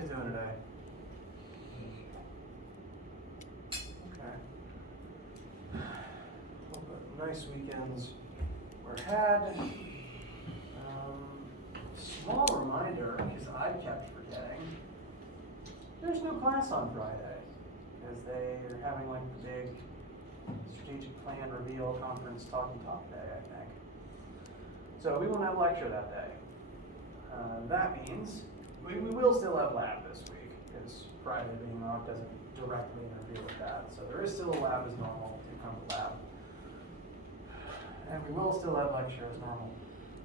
guys doing today? Okay. Hope that nice weekends were had. Small reminder, because I kept forgetting, there's no class on Friday, because they are having like a big strategic plan reveal conference talk day, I think. So we won't have a lecture that day. That means we will still have lab this week, because Friday being off doesn't directly interfere with that. So there is still a lab as normal to come to lab. And we will still have lecture as normal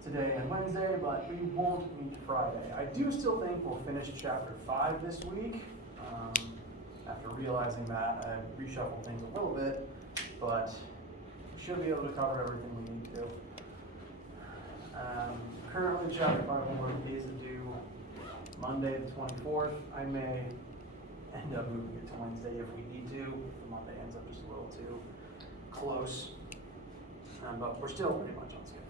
today and Wednesday, but we won't meet Friday. I do still think we'll finish chapter 5 this week. After realizing that, I reshuffled things a little bit, but we should be able to cover everything we need to. Currently, chapter 5 homework is due Monday the 24th. I may end up moving it to Wednesday if we need to. The Monday ends up just a little too close, but we're still pretty much on schedule.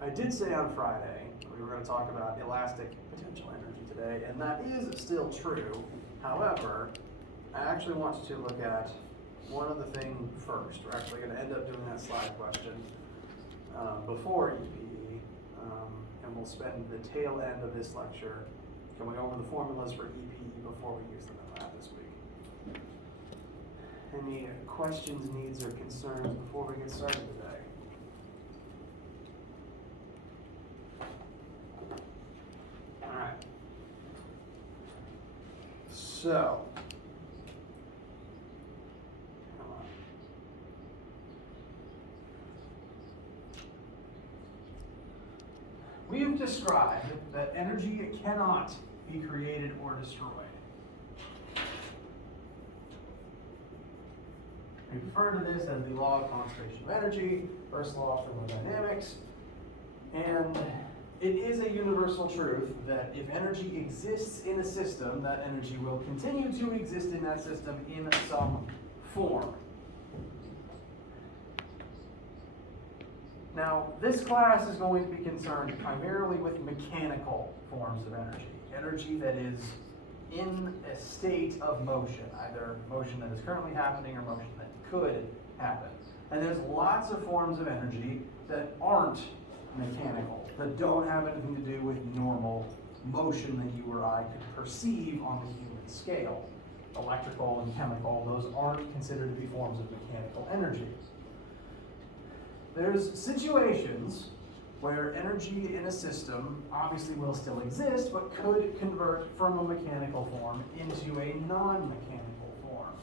I did say on Friday we were going to talk about elastic potential energy today, and that is still true. However, I actually want to look at one other thing first. We're actually going to end up doing that slide question before EPE, and we'll spend the tail end of this lecture going over the formulas for EPE before we use them in lab this week. Any questions, needs, or concerns before we get started today? All right. So, come on. We've described that energy cannot be created or destroyed. We refer to this as the law of conservation of energy, first law of thermodynamics, and it is a universal truth that if energy exists in a system, that energy will continue to exist in that system in some form. Now, this class is going to be concerned primarily with mechanical forms of energy. Energy that is in a state of motion, either motion that is currently happening or motion that could happen. And there's lots of forms of energy that aren't mechanical, that don't have anything to do with normal motion that you or I could perceive on the human scale. Electrical and chemical, those aren't considered to be forms of mechanical energy. There's situations where energy in a system obviously will still exist, but could convert from a mechanical form into a non-mechanical form.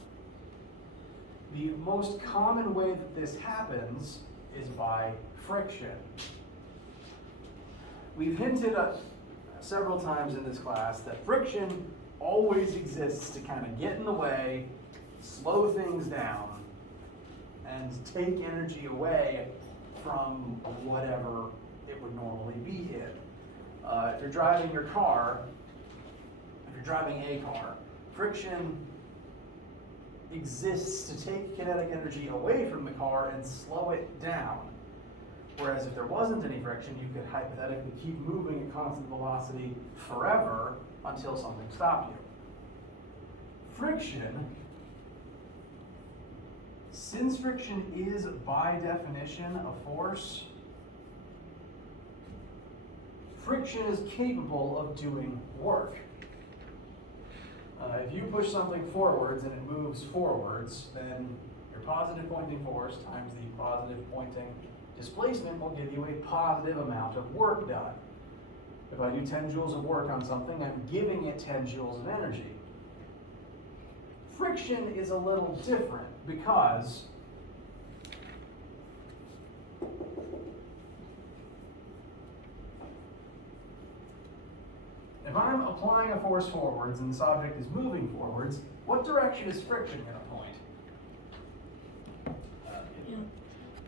The most common way that this happens is by friction. We've hinted at several times in this class that friction always exists to kind of get in the way, slow things down, and take energy away from whatever it would normally be in. If you're driving your car, if you're driving a car, friction exists to take kinetic energy away from the car and slow it down. Whereas if there wasn't any friction, you could hypothetically keep moving at constant velocity forever until something stopped you. Friction, since friction is by definition a force, friction is capable of doing work. If you push something forwards and it moves forwards, then your positive pointing force times the positive pointing displacement will give you a positive amount of work done. If I do 10 joules of work on something, I'm giving it 10 joules of energy. Friction is a little different because if I'm applying a force forwards and this object is moving forwards, what direction is friction going to point?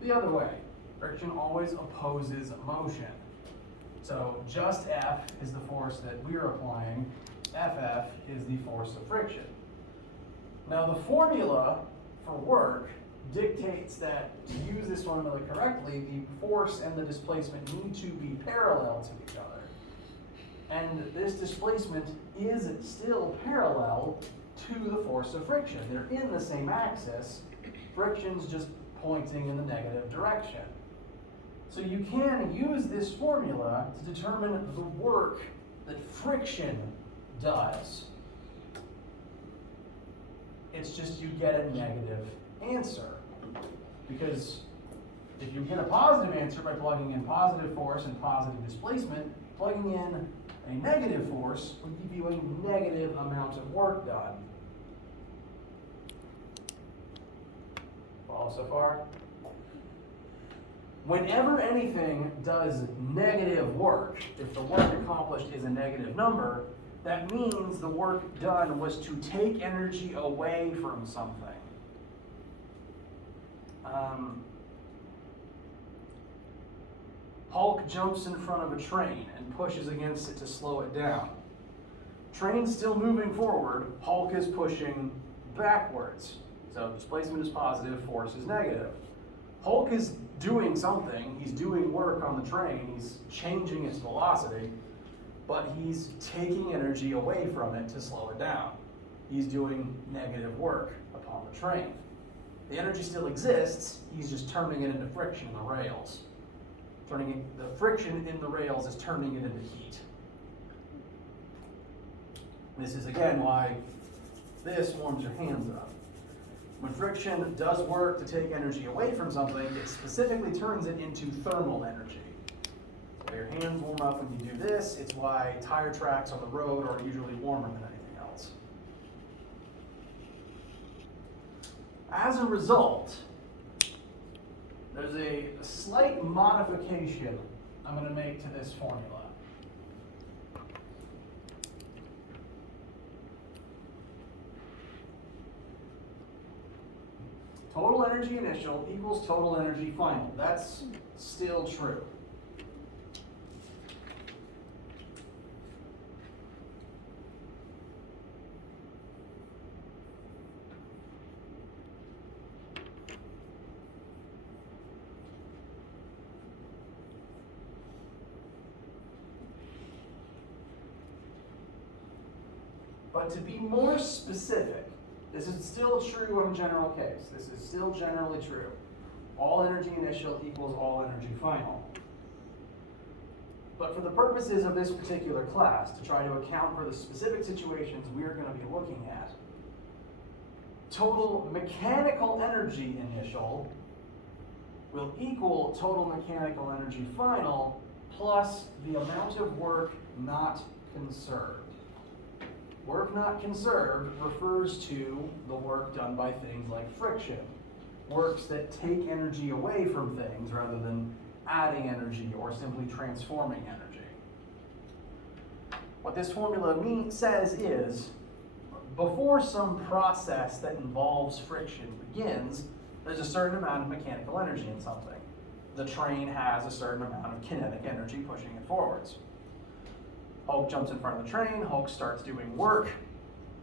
The other way. Friction always opposes motion. So just F is the force that we're applying. FF is the force of friction. Now the formula for work dictates that to use this formula correctly, the force and the displacement need to be parallel to each other. And this displacement is still parallel to the force of friction. They're in the same axis. Friction's just pointing in the negative direction. So you can use this formula to determine the work that friction does. It's just you get a negative answer. Because if you get a positive answer by plugging in positive force and positive displacement, plugging in a negative force would give you a negative amount of work done. Follow so far? Whenever anything does negative work, if the work accomplished is a negative number, that means the work done was to take energy away from something. Hulk jumps in front of a train and pushes against it to slow it down. Train's still moving forward, Hulk is pushing backwards. So displacement is positive, force is negative. Hulk is doing something, he's doing work on the train, he's changing its velocity, but he's taking energy away from it to slow it down. He's doing negative work upon the train. The energy still exists, he's just turning it into friction in the rails. The friction in the rails is turning it into heat. This is again why this warms your hands up. When friction does work to take energy away from something, it specifically turns it into thermal energy. So your hands warm up when you do this. It's why tire tracks on the road are usually warmer than anything else. As a result, there's a slight modification I'm going to make to this formula. Total energy initial equals total energy final. That's still true. But to be more specific, this is still true in general case. This is still generally true. All energy initial equals all energy final. But for the purposes of this particular class, to try to account for the specific situations we're going to be looking at, total mechanical energy initial will equal total mechanical energy final plus the amount of work not conserved. Work not conserved refers to the work done by things like friction. Works that take energy away from things rather than adding energy or simply transforming energy. What this formula says is, before some process that involves friction begins, there's a certain amount of mechanical energy in something. The train has a certain amount of kinetic energy pushing it forwards. Hulk jumps in front of the train, Hulk starts doing work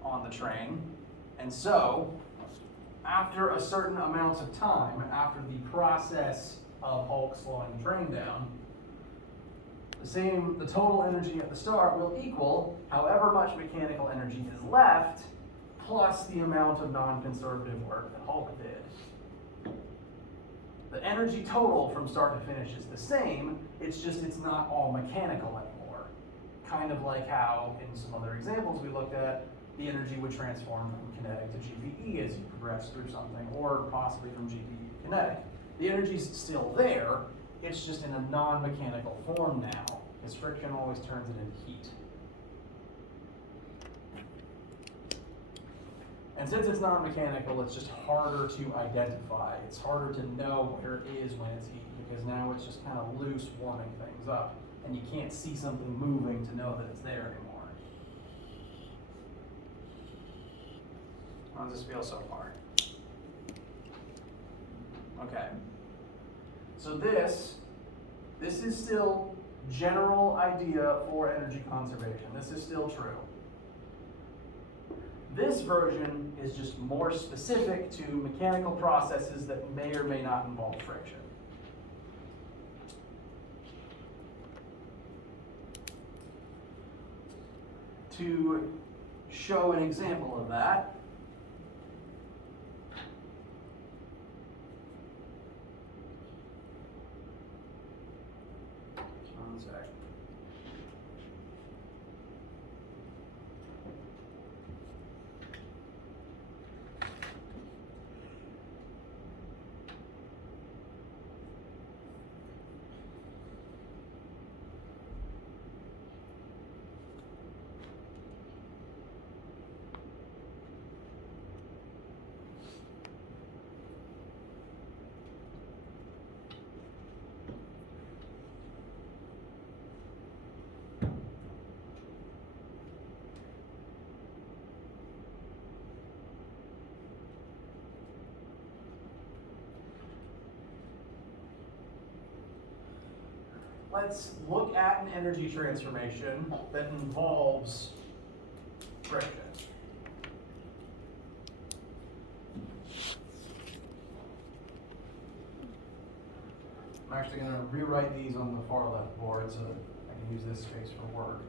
on the train, and so after a certain amount of time, after the process of Hulk slowing the train down, the total energy at the start will equal however much mechanical energy is left plus the amount of non-conservative work that Hulk did. The energy total from start to finish is the same, it's not all mechanical anymore. Kind of like how, in some other examples we looked at, the energy would transform from kinetic to GPE as you progress through something, or possibly from GPE to kinetic. The energy's still there, it's just in a non-mechanical form now, because friction always turns it into heat. And since it's non-mechanical, it's just harder to identify. It's harder to know where it is when it's heat, because now it's just kind of loose, warming things up. And you can't see something moving to know that it's there anymore. How does this feel so far? Okay. So this is still general idea for energy conservation. This is still true. This version is just more specific to mechanical processes that may or may not involve friction. to show an example of that, one sec. Let's look at an energy transformation that involves friction. I'm actually going to rewrite these on the far left board so that I can use this space for work.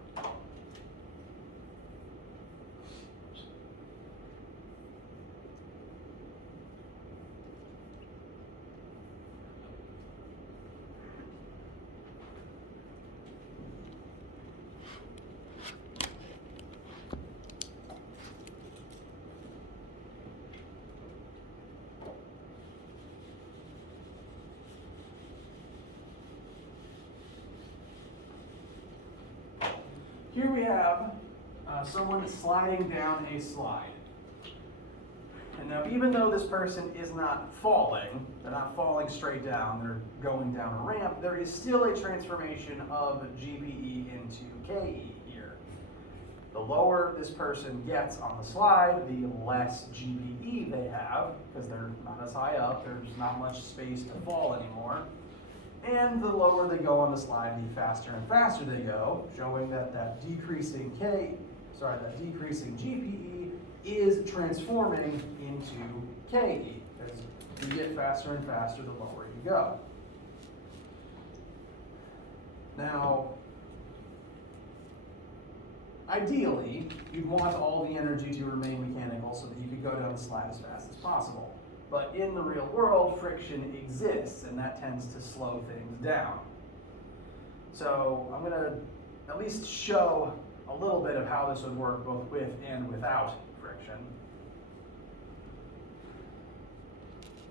Here we have someone sliding down a slide. And now even though this person is not falling, they're not falling straight down, they're going down a ramp, there is still a transformation of GPE into KE here. The lower this person gets on the slide, the less GPE they have, because they're not as high up, there's not much space to fall anymore. And the lower they go on the slide, the faster and faster they go, showing that that decreasing GPE is transforming into KE, because you get faster and faster the lower you go. Now, ideally, you'd want all the energy to remain mechanical so that you could go down the slide as fast as possible. But in the real world, friction exists, and that tends to slow things down. So I'm going to at least show a little bit of how this would work both with and without friction.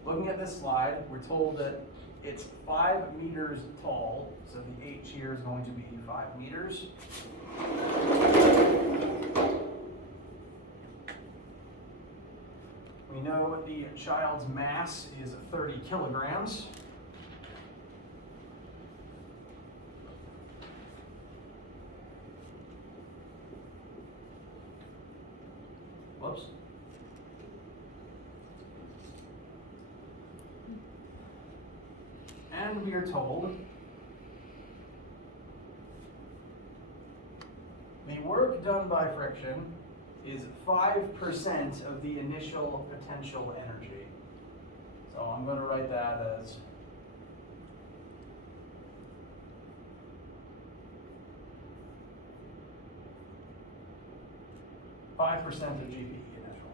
Looking at this slide, we're told that it's 5 meters tall, so the H here is going to be 5 meters. We know the child's mass is 30 kilograms. Whoops. And we are told the work done by friction is 5% of the initial potential energy. So I'm going to write that as 5% of GPE initial.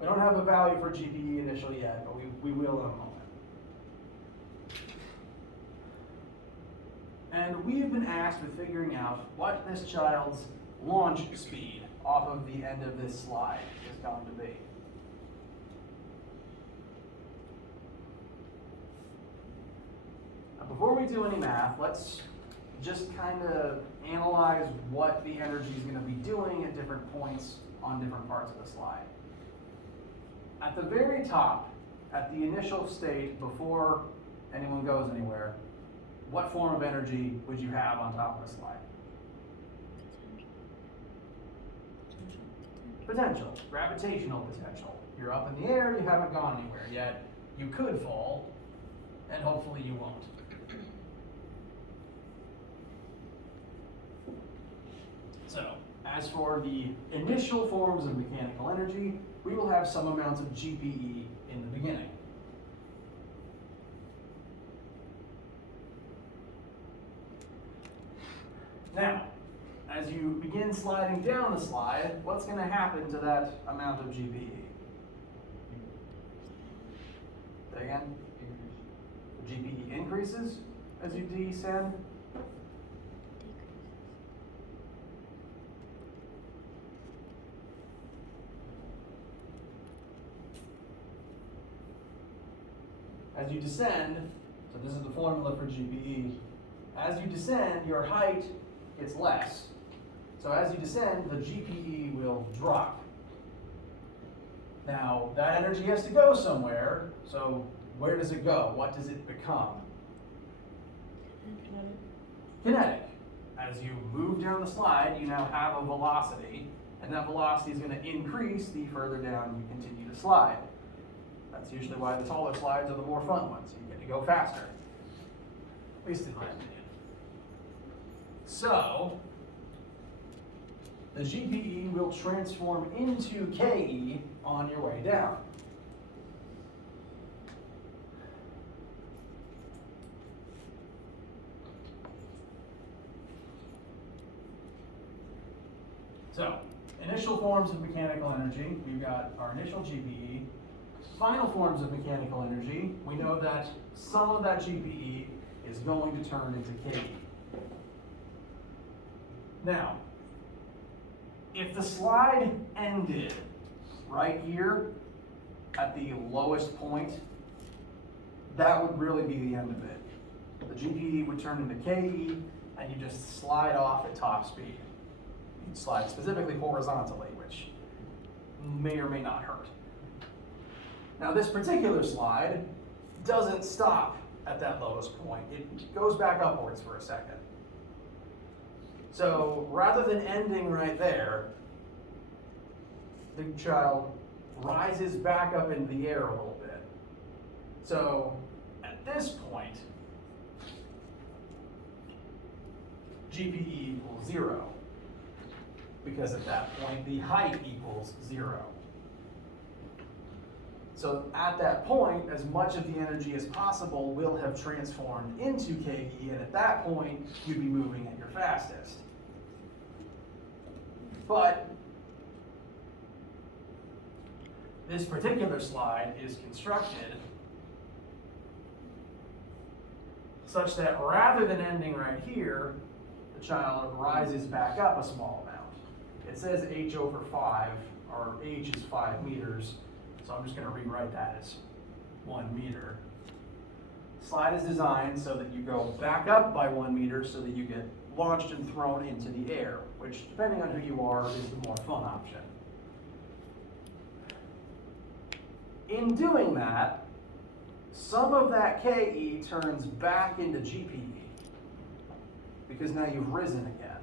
We don't have a value for GPE initial yet, but we will in a moment. And we've been asked with figuring out what this child's launch speed off of the end of this slide is going to be. Now, before we do any math, let's just kind of analyze what the energy is going to be doing at different points on different parts of the slide. At the very top, at the initial state before anyone goes anywhere, what form of energy would you have on top of the slide? Potential, gravitational potential. You're up in the air, you haven't gone anywhere yet. You could fall, and hopefully you won't. So, as for the initial forms of mechanical energy, we will have some amount of GPE in the beginning. Now, as you begin sliding down the slide, what's going to happen to that amount of GPE? Say again? The GPE increases as you descend? As you descend, so this is the formula for GPE, as you descend, your height gets less. So as you descend, the GPE will drop. Now, that energy has to go somewhere, so where does it go? What does it become? Kinetic. As you move down the slide, you now have a velocity, and that velocity is going to increase the further down you continue to slide. That's usually why the taller slides are the more fun ones. You get to go faster, at least in my opinion. So, the GPE will transform into KE on your way down. So, initial forms of mechanical energy, we've got our initial GPE. Final forms of mechanical energy, we know that some of that GPE is going to turn into KE. Now, if the slide ended right here at the lowest point, that would really be the end of it. The GPE would turn into KE, and you just slide off at top speed. You'd slide specifically horizontally, which may or may not hurt. Now, this particular slide doesn't stop at that lowest point. It goes back upwards for a second. So rather than ending right there, the child rises back up into the air a little bit. So at this point, GPE equals 0, because at that point the height equals 0. So at that point, as much of the energy as possible will have transformed into KE, and at that point, you'd be moving at your fastest. But this particular slide is constructed such that rather than ending right here, the child rises back up a small amount. It says h over 5, or h is 5 meters. So I'm just going to rewrite that as 1 meter. Slide is designed so that you go back up by 1 meter so that you get launched and thrown into the air, which, depending on who you are, is the more fun option. In doing that, some of that KE turns back into GPE, because now you've risen again.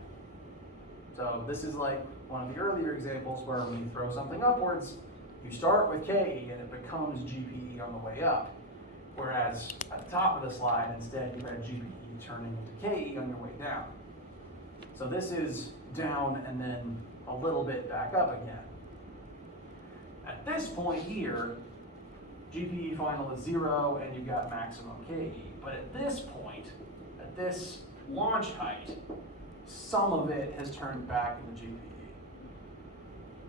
So this is like one of the earlier examples where when you throw something upwards, you start with KE and it becomes GPE on the way up. Whereas at the top of the slide, instead, you had GPE turning into KE on your way down. So this is down and then a little bit back up again. At this point here, GPE final is 0 and you've got maximum KE. But at this point, at this launch height, some of it has turned back into GPE.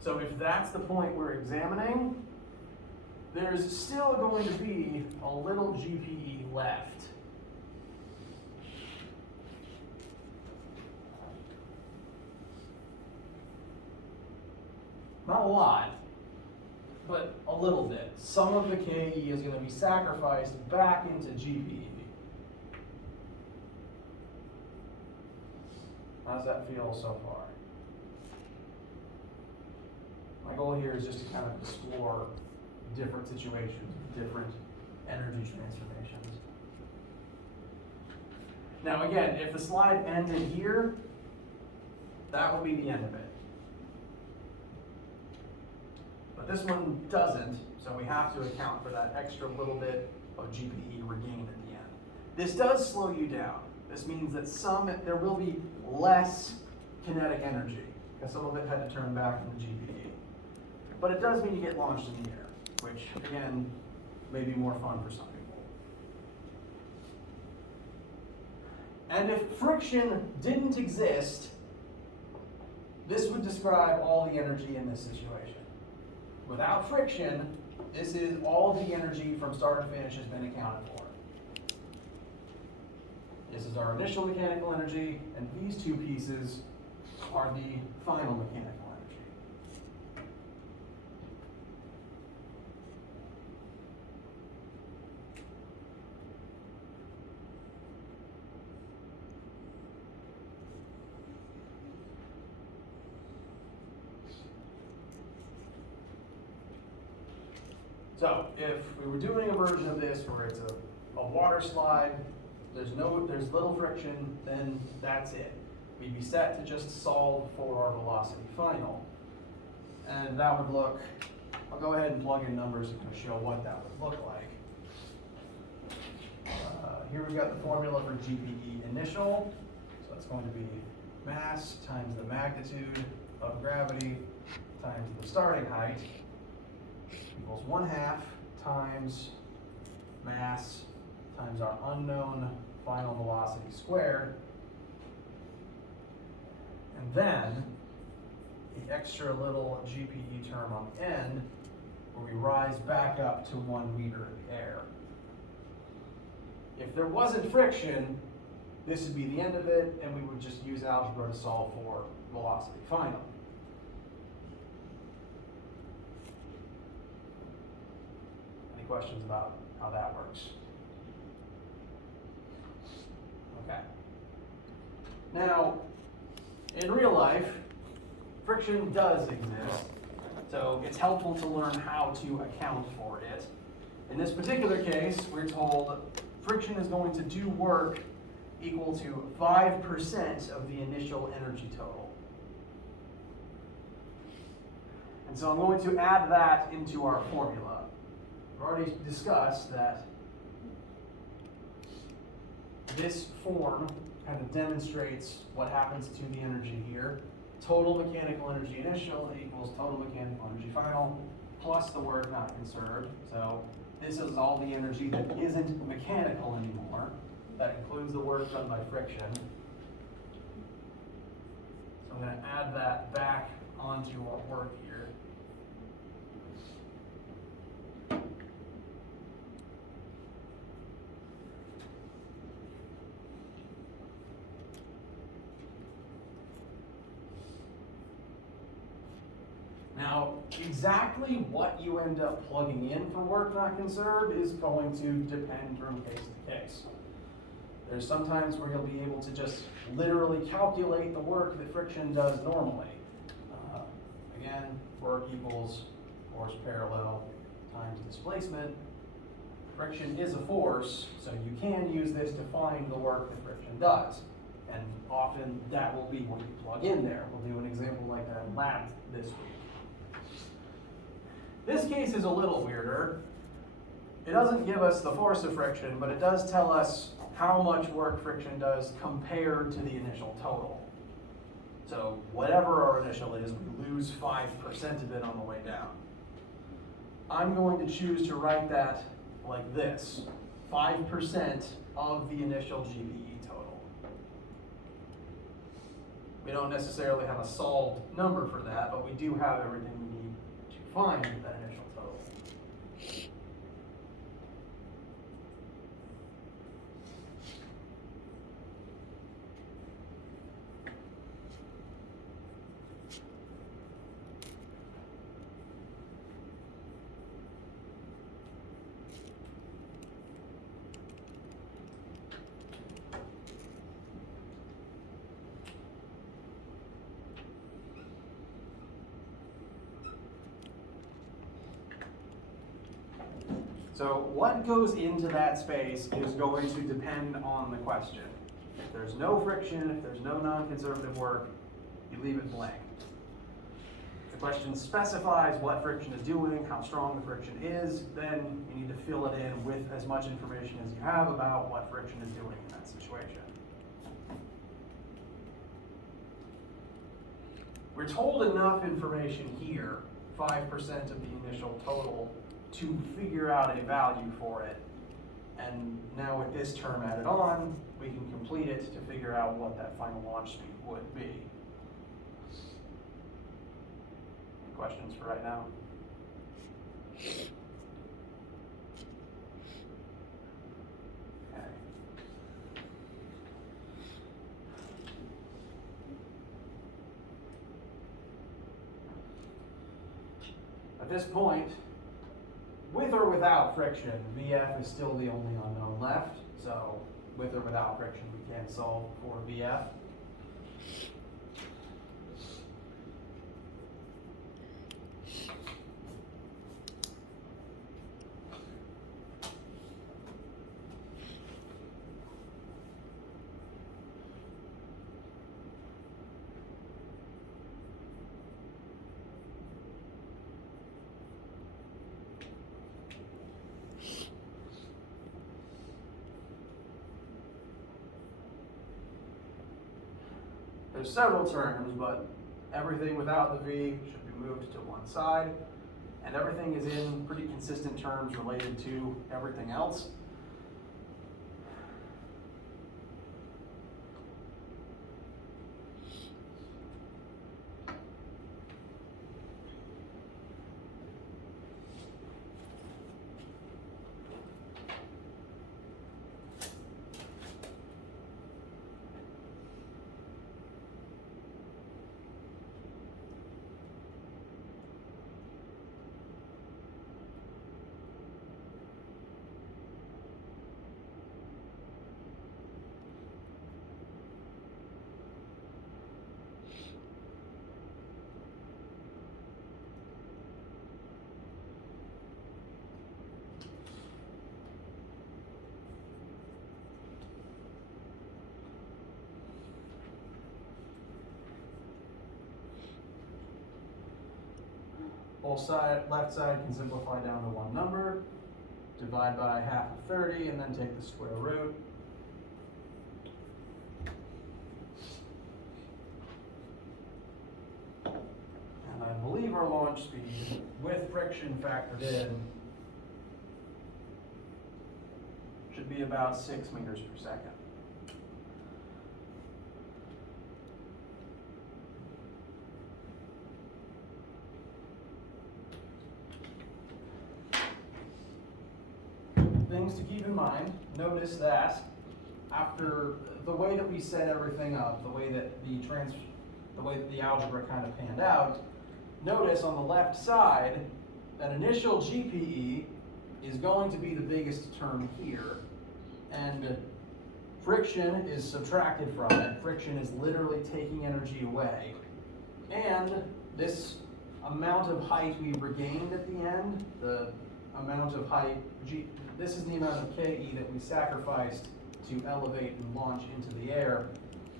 So if that's the point we're examining, there's still going to be a little GPE left. Not a lot, but a little bit. Some of the KE is going to be sacrificed back into GPE. How does that feel so far? My goal here is just to kind of explore different situations, different energy transformations. Now again, if the slide ended here, that would be the end of it. But this one doesn't, so we have to account for that extra little bit of GPE regained at the end. This does slow you down. This means that there will be less kinetic energy, because some of it had to turn back into GPE. But it does mean you get launched in the air, which, again, may be more fun for some people. And if friction didn't exist, this would describe all the energy in this situation. Without friction, this is all the energy from start to finish has been accounted for. This is our initial mechanical energy, and these two pieces are the final mechanical energy. So if we were doing a version of this where it's a water slide, there's little friction, then that's it. We'd be set to just solve for our velocity final. And that would look, I'll go ahead and plug in numbers and show what that would look like. Here we've got the formula for GPE initial. So it's going to be mass times the magnitude of gravity times the starting height equals 1/2 times mass times our unknown final velocity squared. And then the extra little GPE term on the end where we rise back up to 1 meter in the air. If there wasn't friction, this would be the end of it, and we would just use algebra to solve for velocity final. Any questions about how that works? Okay. Now, in real life, friction does exist, so it's helpful to learn how to account for it. In this particular case, we're told friction is going to do work equal to 5% of the initial energy total. And so I'm going to add that into our formula. We've already discussed that this form kind of demonstrates what happens to the energy here. Total mechanical energy initial equals total mechanical energy final plus the work not conserved. So this is all the energy that isn't mechanical anymore. That includes the work done by friction. So I'm going to add that back onto our work here. Now, exactly what you end up plugging in for work not conserved is going to depend from case to case. There's sometimes where you'll be able to just literally calculate the work that friction does normally. Again, work equals force parallel times displacement. Friction is a force, so you can use this to find the work that friction does. And often that will be what you plug in there. We'll do an example like that in lab this week. This case is a little weirder. It doesn't give us the force of friction, but it does tell us how much work friction does compared to the initial total. So whatever our initial is, we lose 5% of it on the way down. I'm going to choose to write that like this: 5% of the initial GPE total. We don't necessarily have a solved number for that, but we do have everything we need to find that initial total. So what goes into that space is going to depend on the question. If there's no friction, if there's no non-conservative work, you leave it blank. If the question specifies what friction is doing, how strong the friction is, then you need to fill it in with as much information as you have about what friction is doing in that situation. We're told enough information here, 5% of the initial total, to figure out a value for it. And now with this term added on, we can complete it to figure out what that final launch speed would be. questions for right now? Okay. At this point, with or without friction, VF is still the only unknown left. So with or without friction, we can solve for VF. There's several terms, but everything without the V should be moved to one side, and everything is in pretty consistent terms related to everything else. Left side can simplify down to one number, divide by half of 30, and then take the square root. And I believe our launch speed, with friction factored in, should be about 6 meters per second. Things to keep in mind, notice that after the way that we set everything up, the way that the algebra kind of panned out, notice on the left side that initial GPE is going to be the biggest term here, and friction is subtracted from it. Friction is literally taking energy away. And this amount of height we regained at the end, the amount of height, this is the amount of KE that we sacrificed to elevate and launch into the air.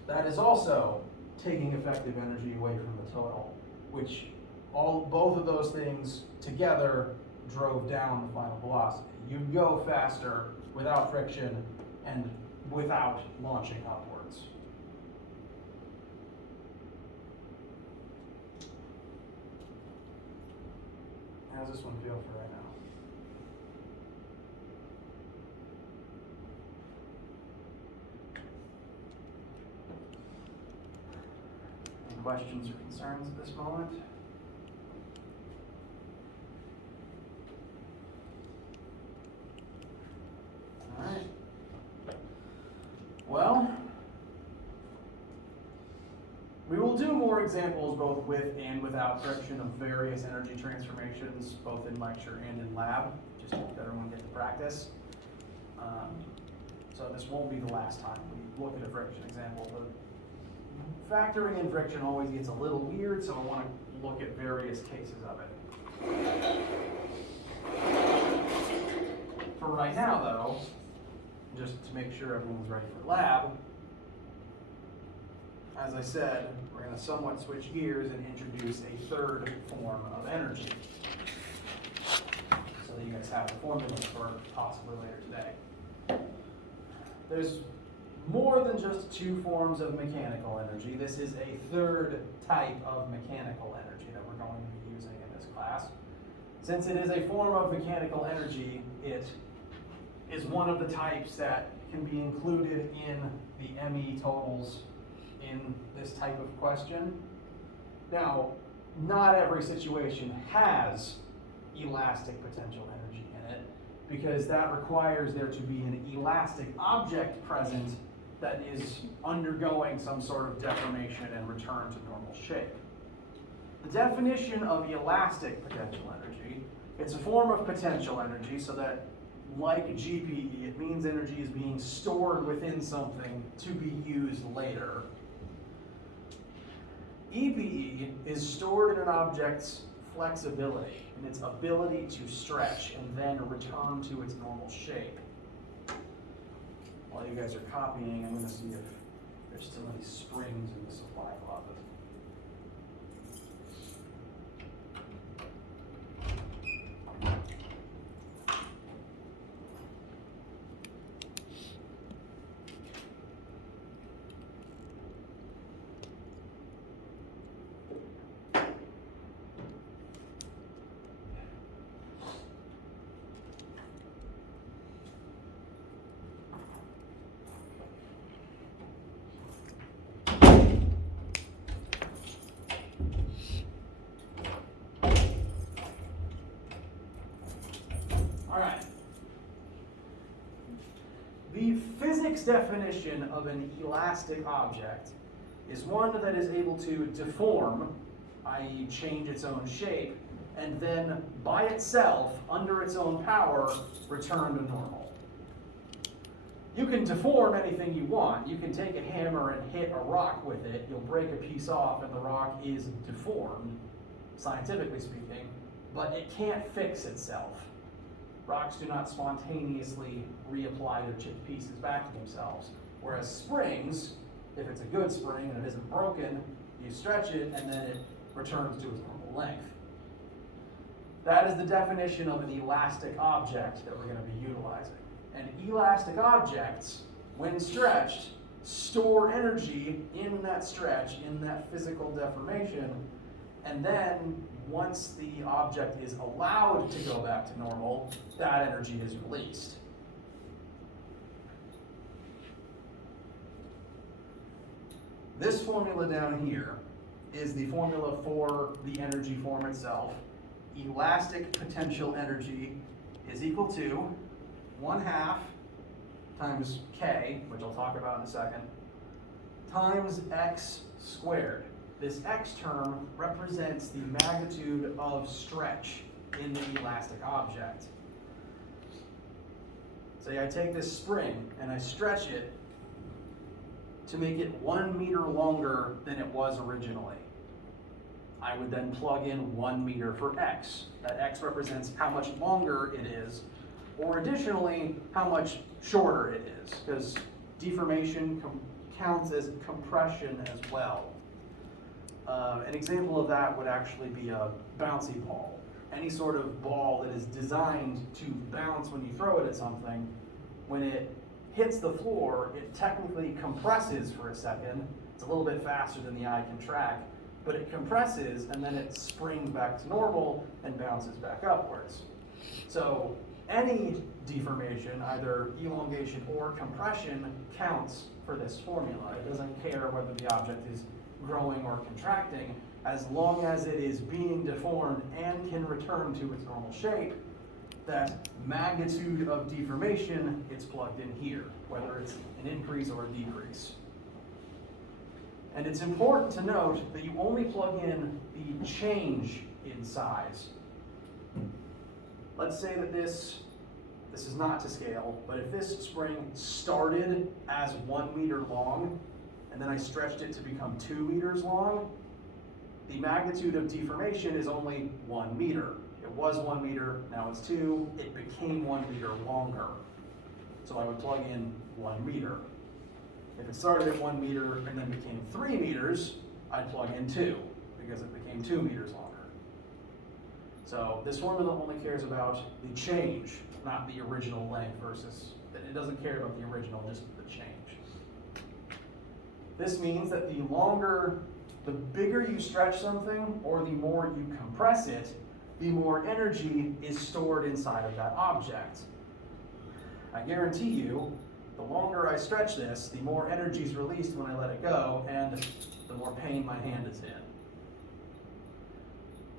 That is also taking effective energy away from the total, which both of those things together drove down the final velocity. You go faster without friction and without launching upwards. How's this one feel for right now? Any questions or concerns at this moment? All right. Well, we will do more examples both with and without friction of various energy transformations, both in lecture and in lab, just to let everyone get to practice. So this won't be the last time we look at a friction example. But factoring in friction always gets a little weird, so I want to look at various cases of it. For right now, though, just to make sure everyone's ready for lab, as I said, we're going to somewhat switch gears and introduce a third form of energy, so that you guys have a formula for possibly later today. There's more than just two forms of mechanical energy. This is a third type of mechanical energy that we're going to be using in this class. Since it is a form of mechanical energy, it is one of the types that can be included in the ME totals in this type of question. Now, not every situation has elastic potential energy in it, because that requires there to be an elastic object present that is undergoing some sort of deformation and return to normal shape. The definition of elastic potential energy, it's a form of potential energy, so that like GPE, it means energy is being stored within something to be used later. EPE is stored in an object's flexibility, in its ability to stretch and then return to its normal shape. While you guys are copying, I'm going to see if there's still any springs in the supply closet. The physics definition of an elastic object is one that is able to deform, i.e. change its own shape, and then by itself, under its own power, return to normal. You can deform anything you want. You can take a hammer and hit a rock with it. You'll break a piece off and the rock is deformed, scientifically speaking, but it can't fix itself. Rocks do not spontaneously reapply their chipped pieces back to themselves. Whereas springs, if it's a good spring and it isn't broken, you stretch it and then it returns to its normal length. That is the definition of an elastic object that we're going to be utilizing. And elastic objects, when stretched, store energy in that stretch, in that physical deformation, and then once the object is allowed to go back to normal, that energy is released. This formula down here is the formula for the energy form itself. Elastic potential energy is equal to 1/2 times K, which I'll talk about in a second, times x squared. This x term represents the magnitude of stretch in the elastic object. Say I take this spring and I stretch it to make it 1 meter longer than it was originally. I would then plug in 1 meter for x. That x represents how much longer it is, or additionally, how much shorter it is, because deformation counts as compression as well. An example of that would actually be a bouncy ball. Any sort of ball that is designed to bounce when you throw it at something, when it hits the floor, it technically compresses for a second. It's a little bit faster than the eye can track, but it compresses and then it springs back to normal and bounces back upwards. So any deformation, either elongation or compression, counts for this formula. It doesn't care whether the object is growing or contracting, as long as it is being deformed and can return to its normal shape. That magnitude of deformation, it's plugged in here, whether it's an increase or a decrease. And it's important to note that you only plug in the change in size. Let's say that this is not to scale, but if this spring started as 1 meter long, and then I stretched it to become 2 meters long, the magnitude of deformation is only 1 meter. It was 1 meter, now it's 2, it became 1 meter longer. So I would plug in 1 meter. If it started at 1 meter and then became 3 meters, I'd plug in 2, because it became 2 meters longer. So this formula only cares about the change, not the original length versus, it doesn't care about the original, just the change. This means that the bigger you stretch something, or the more you compress it, the more energy is stored inside of that object. I guarantee you, the longer I stretch this, the more energy is released when I let it go, and the more pain my hand is in.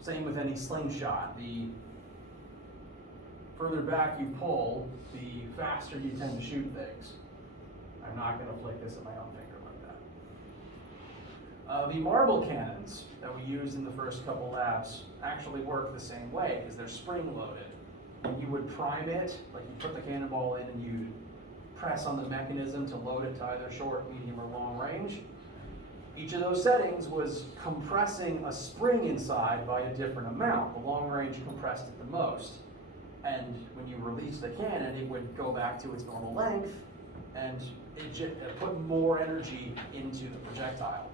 Same with any slingshot. The further back you pull, the faster you tend to shoot things. I'm not going to flick this at my own finger like that. The marble cannons that we used in the first couple labs actually work the same way because they're spring loaded. When you would prime it, like you put the cannonball in and you press on the mechanism to load it to either short, medium, or long range, each of those settings was compressing a spring inside by a different amount. The long range compressed it the most. And when you release the cannon, it would go back to its normal length, and it put more energy into the projectile.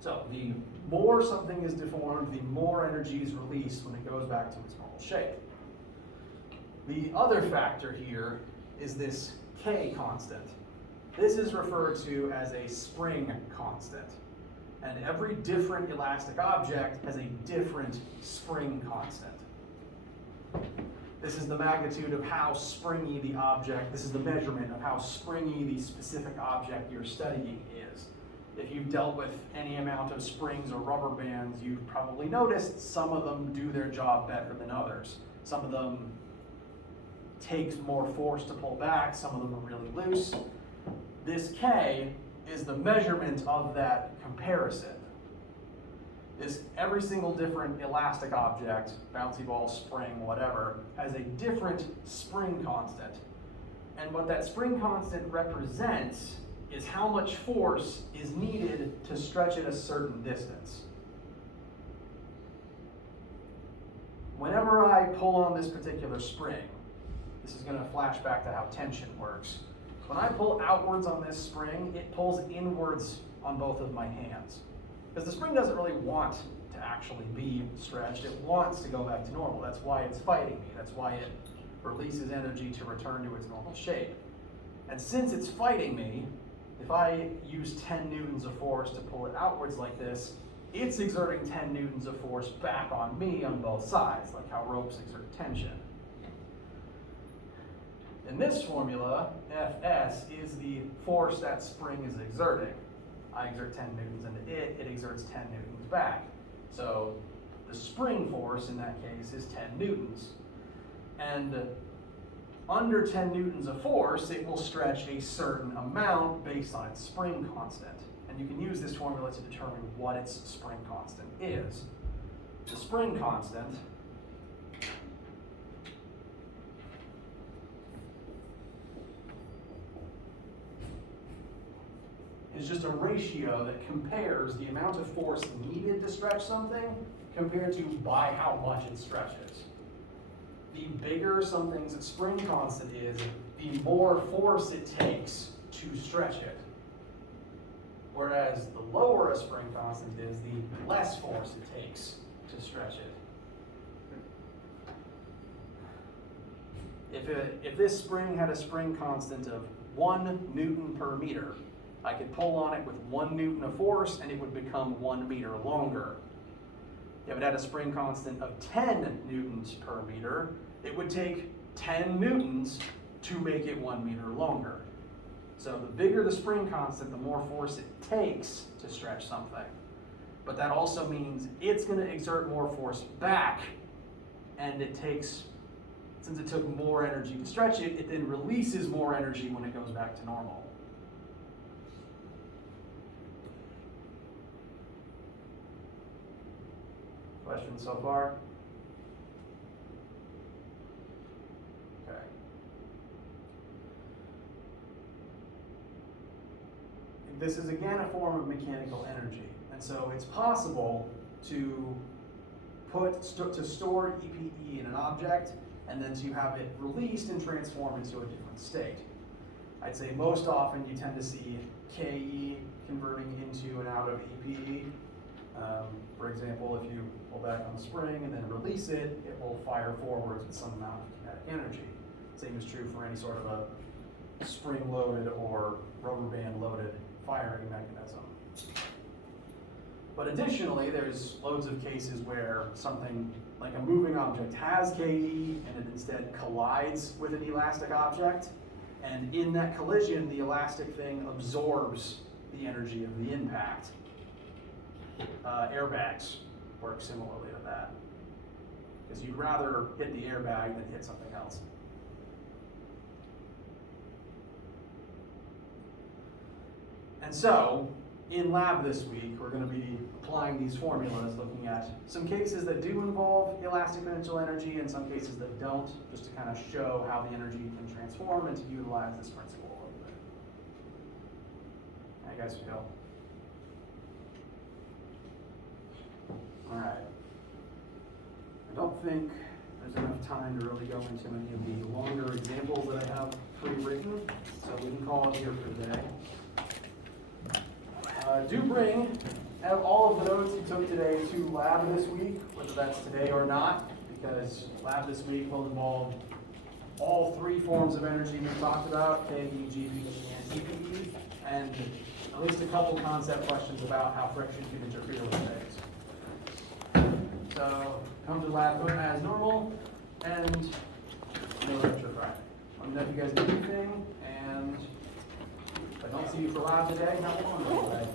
So the more something is deformed, the more energy is released when it goes back to its normal shape. The other factor here is this K constant. This is referred to as a spring constant. And every different elastic object has a different spring constant. This is the magnitude of how springy the object, this is the measurement of how springy the specific object you're studying is. If you've dealt with any amount of springs or rubber bands, you've probably noticed some of them do their job better than others. Some of them takes more force to pull back, some of them are really loose. This K is the measurement of that comparison. Every single different elastic object, bouncy ball, spring, whatever, has a different spring constant. And what that spring constant represents is how much force is needed to stretch it a certain distance. Whenever I pull on this particular spring, this is going to flash back to how tension works. When I pull outwards on this spring, it pulls inwards on both of my hands. Because the spring doesn't really want to actually be stretched. It wants to go back to normal. That's why it's fighting me. That's why it releases energy to return to its normal shape. And since it's fighting me, if I use 10 newtons of force to pull it outwards like this, it's exerting 10 newtons of force back on me on both sides, like how ropes exert tension. In this formula, Fs is the force that spring is exerting. I exert 10 newtons into it, it exerts 10 newtons back. So the spring force in that case is 10 newtons. And under 10 newtons of force, it will stretch a certain amount based on its spring constant. And you can use this formula to determine what its spring constant is. The spring constant is just a ratio that compares the amount of force needed to stretch something compared to by how much it stretches. The bigger something's spring constant is, the more force it takes to stretch it. Whereas the lower a spring constant is, the less force it takes to stretch it. If this spring had a spring constant of 1 Newton per meter, I could pull on it with 1 Newton of force and it would become 1 meter longer. If it had a spring constant of 10 newtons per meter, it would take 10 newtons to make it 1 meter longer. So the bigger the spring constant, the more force it takes to stretch something. But that also means it's going to exert more force back, and it takes, since it took more energy to stretch it, it then releases more energy when it goes back to normal. Questions so far? Okay. This is again a form of mechanical energy, and so it's possible to store EPE in an object and then to have it released and transform into a different state. I'd say most often you tend to see KE converting into and out of EPE. For example, if you pull back on the spring and then release it, it will fire forwards with some amount of kinetic energy. Same is true for any sort of a spring-loaded or rubber band-loaded firing mechanism. But additionally, there's loads of cases where something like a moving object has KE and it instead collides with an elastic object, and in that collision, the elastic thing absorbs the energy of the impact. Airbags work similarly to that. Because you'd rather hit the airbag than hit something else. And so, in lab this week, we're going to be applying these formulas, looking at some cases that do involve elastic potential energy and some cases that don't, just to kind of show how the energy can transform and to utilize this principle a little bit. How you guys feel? All right. I don't think there's enough time to really go into any of the longer examples that I have pre-written, so we can call it here for today. Do bring all of the notes you took today to lab this week, whether that's today or not, because lab this week will involve all three forms of energy we talked about, KE, GPE, and TPE, and at least a couple concept questions about how friction can interfere with things. So come to lab as normal, and no lecture Friday. Let me know if you guys need anything, and if I don't see you for lab today, have a wonderful day.